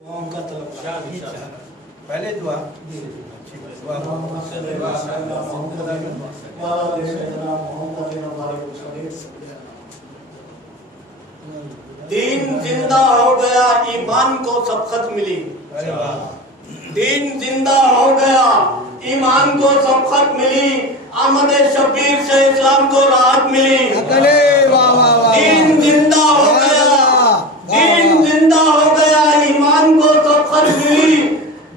उनका पहले दुआ दीन जिंदा हो गया, ईमान को सबकत मिली। दीन जिंदा हो गया, ईमान को सबकत मिली। अहमद शबीर से इस्लाम को राहत मिली। दीन जिंदा हो गया, दीन जिंदा हो गया, ईमान को सबकत मिली।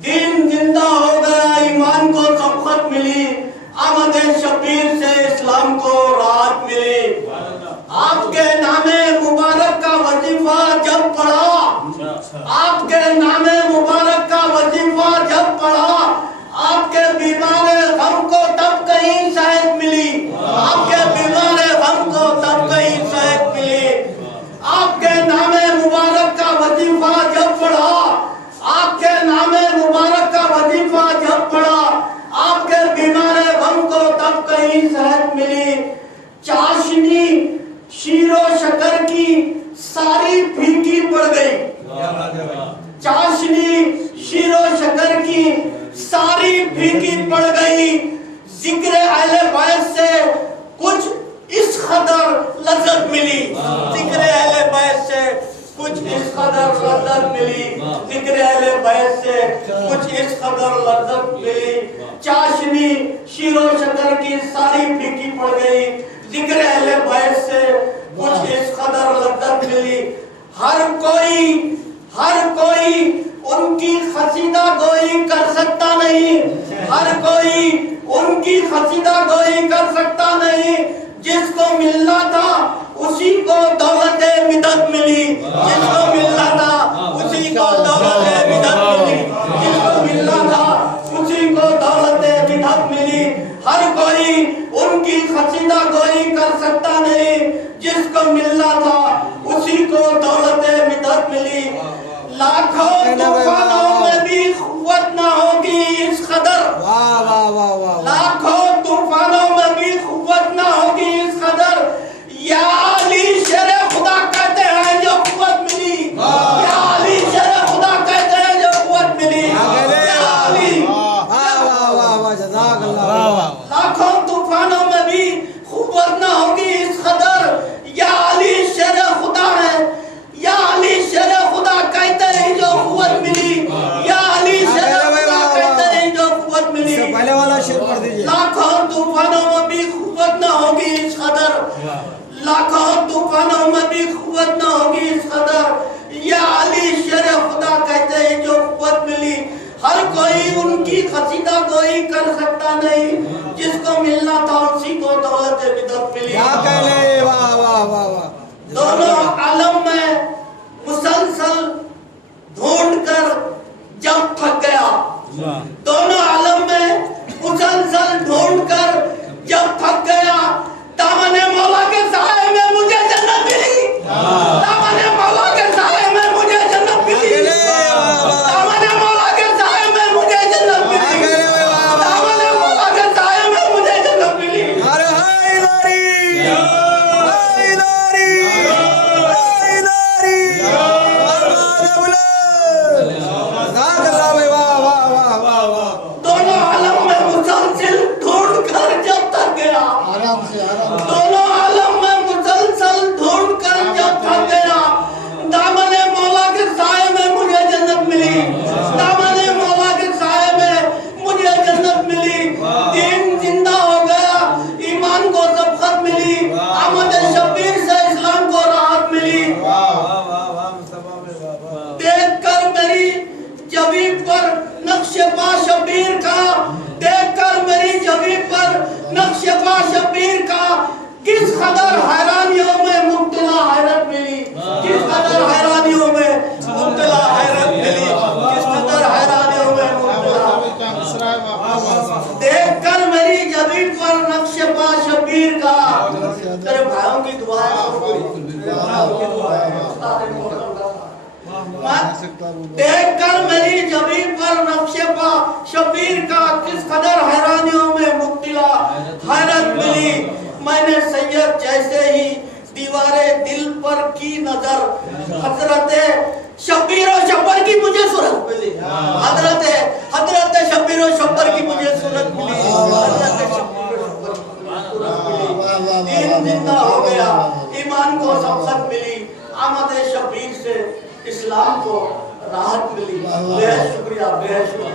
दीन जिंदा हो गया, ईमान को सबकत मिली। अहमद शबीर से इस्लाम को राहत मिली। आपके नामे मुबारक का वजीफा जब पढ़ा, आपके नामे मुबारक का वजीफा जब पढ़ा, आपके बीमार गम को तब कहीं शायद मिली। आपके बीमार गम को तब कहीं शायद मिली। आपके नामे मुबारक का वजीफा जब पढ़ा, आपके नामे मुबारक का वजीफा जब पढ़ा, आपके बीमार गम को तब कहीं शायद मिली। चाशनी शीरो शकर की सारी फीकी पड़ गई। चाशनी शीरो शकर की सारी फीकी पड़ गई। जिक्र अहले बैत से कुछ इस कदर लज्जत मिली। जिक्र अहले बैत से कुछ इस कदर लज्जत मिली। जिक्र अहले बैत से कुछ इस कदर लज्जत मिली। चाशनी शीरो शकर की सारी फीकी पड़ गई। जिक्र अहले बैत से कुछ इस कदर लज्जत मिली। हर कोई उनकी खसीदा गोई कर सकता नहीं। हर कोई उनकी खसीदा गोई कर सकता नहीं। जिसको मिलना था उसी को दौलत मिदत मिली। जिसको मिलना था उसी को दौलत मिदत मिली। जिसको मिलना था उसी को दौलत मिदत मिली। हर कोई उनकी खसीदा गोई कर सकता नहीं। जिसको मिलना था उसी को दौलत मिदत मिली। लाखों तूफानों में भी कुव्वत ना होगी इस कदर। लाखों तूफानों में भी कुव्वत ना होगी इस कदर। या अली शेर खुदा कहते हैं जो कुव्वत मिली। या अली शेर खुदा कहते हैं जो कुव्वत मिली। या अली लाखों तूफानों में भी कुव्वत ना होगी इस कदर। या अली शेर खुदा है। या अली शेर खुदा कहते हैं जो कुव्वत मिली। या अली शेर खुदा कहते हैं जो कुव्वत मिली। पहले वाला शेर पढ़ दीजिए। लाखों तूफानों में भी कुव्वत ना होगी इस कदर। लाखों तूफानों में भी कुव्वत ना होगी इस कदर। या अली शेर खुदा कहते हैं जो कुव्वत मिली। हर कोई उनकी खसीदा गोई कर सकता नहीं। जिसको मिलना था उसी को दौलत मिदत मिली। वाह वाह वाह वाह। दोनों आलम में मुसलसल ढूंढ कर जब थक गया। दोनों आलम में मुसलसल ढूंढ कर जब थक गया। दामने मौला के साए में मुझे जन्नत मिली। दामने मौला के साए में मुझे जन्नत मिली। दामने मौला के साए में मुझे जन्नत मिली। दामने मौला के साए में मुझे जन्नत मिली। अरे हैदरी हैदरी हैदरी वाह वाह वाह वाह वाह। दोनों आलम में मुसलसल ढूंढ कर जब थक गया। दोनों आलम में मुसलसल ढूंढ कर जब थक गया। दामने मौला के साए में मुझे जन्नत मिली। दामने मौला के साए में मुझे जन्नत मिली। दीन जिंदा हो गया, ईमान को सबकत मिली। अहमद शबीर से इस्लाम को राहत मिली। देख कर मेरी जबीन पर नक्शे पा शबीर का, देख कर मेरी जबीन पर नक्शे पा शबीर का, किस कदर हैरानियों में मुब्तला हैरत मिली। किस कदर हैरानियों में मुब्तला हैरत मिली। किस कदर हैरानियों में मुब्तला। देख कर मेरी जबीन पर नक्शे पा शबीर का। तेरे भाइयों की दुआ है। देख कर मेरी जबीन पर नक्शे पा शबीर का, किस कदर हैरानियों में मुब्तला हैरत मिली। मैंने सैयद जैसे ही दीवारे दिल पर की नजर, हजरत शबीर और शब्बर की मुझे شکر کی مجھے صورت ملی اللہ کے شکر کی صورت ملی دین زندہ ہو گیا ایمان کو سبقت ملی آمد شبیر سے اسلام کو راحت ملی بے شکریہ